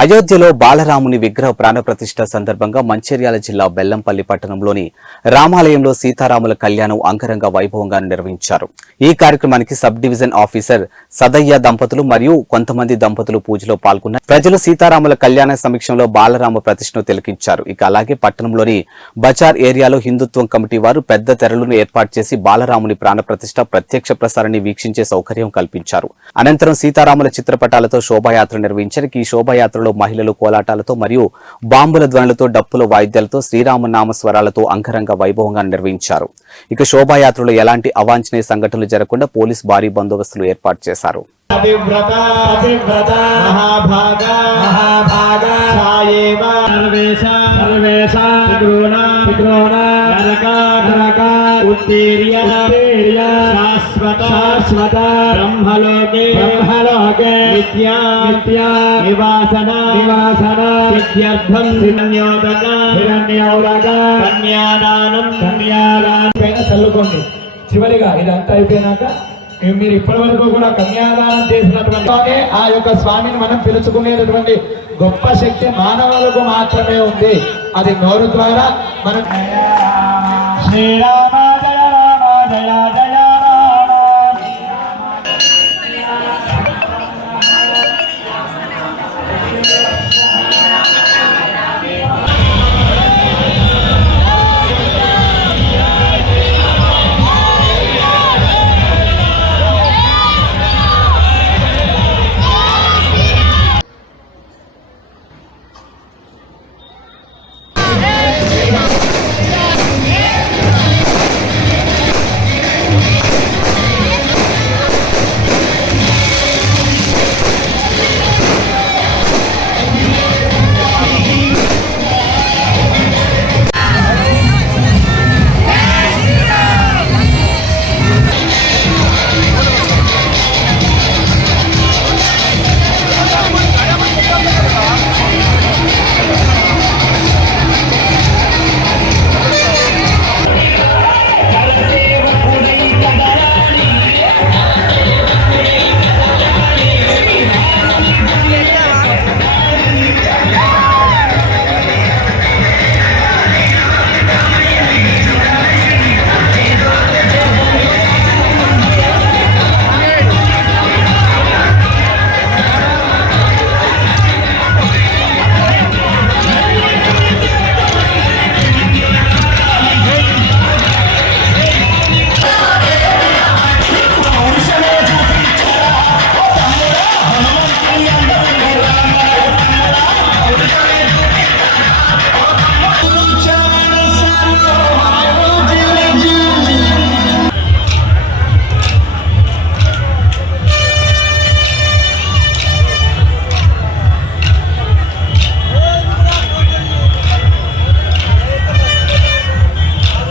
అయోధ్యలో బాలరాముని విగ్రహ ప్రాణప్రతిష్ఠ సందర్భంగా మంచిర్యాల జిల్లా బెల్లంపల్లి పట్టణంలోని రామాలయంలో సీతారాముల కళ్యాణం అంగరంగ వైభవంగా నిర్వహించారు. ఈ కార్యక్రమానికి సబ్ డివిజన్ ఆఫీసర్ సదయ్య దంపతులు మరియు కొంతమంది దంపతులు పూజలో పాల్గొన్నారు. ప్రజలు సీతారాముల కళ్యాణ సమీక్షంలో బాలరామ ప్రతిష్ఠను తిలకించారు. ఇక అలాగే పట్టణంలోని బజార్ ఏరియాలో హిందుత్వం కమిటీ వారు పెద్ద తెరలను ఏర్పాటు చేసి బాలరాముని ప్రాణప్రతిష్ఠ ప్రత్యక్ష ప్రసారాన్ని వీక్షించే సౌకర్యం కల్పించారు. అనంతరం సీతారాముల చిత్రపటాలతో శోభాయాత్ర నిర్వహించారు. ఈ శోభాయాత్రలో మహిళలు కోలాటాలతో మరియు బాంబుల ధ్వనులతో డప్పుల వాయిద్యాలతో శ్రీరామనామ స్వరాలతో అంగరంగ వైభవంగా నిర్వహించారు. ఇక శోభాయాత్రలో ఎలాంటి అవాంఛనీయ సంఘటనలు జరగకుండా పోలీస్ భారీ బందోబస్తులు ఏర్పాటు చేశారు. బ్రహ్మలోకే నివాసన సిద్ధ్యర్థం కన్యాదానం పైన చల్లుకోండి. చివరిగా ఇదంతా అయిపోయినాక మీరు ఇప్పటి వరకు కూడా కన్యాదానం చేసినటువంటి ఆ యొక్క స్వామిని మనం పిలుచుకునేటటువంటి గొప్ప శక్తి మానవులకు మాత్రమే ఉంది. అది నోరు ద్వారా మనం శ్రీరామ జయ రామ జయ జయ రామ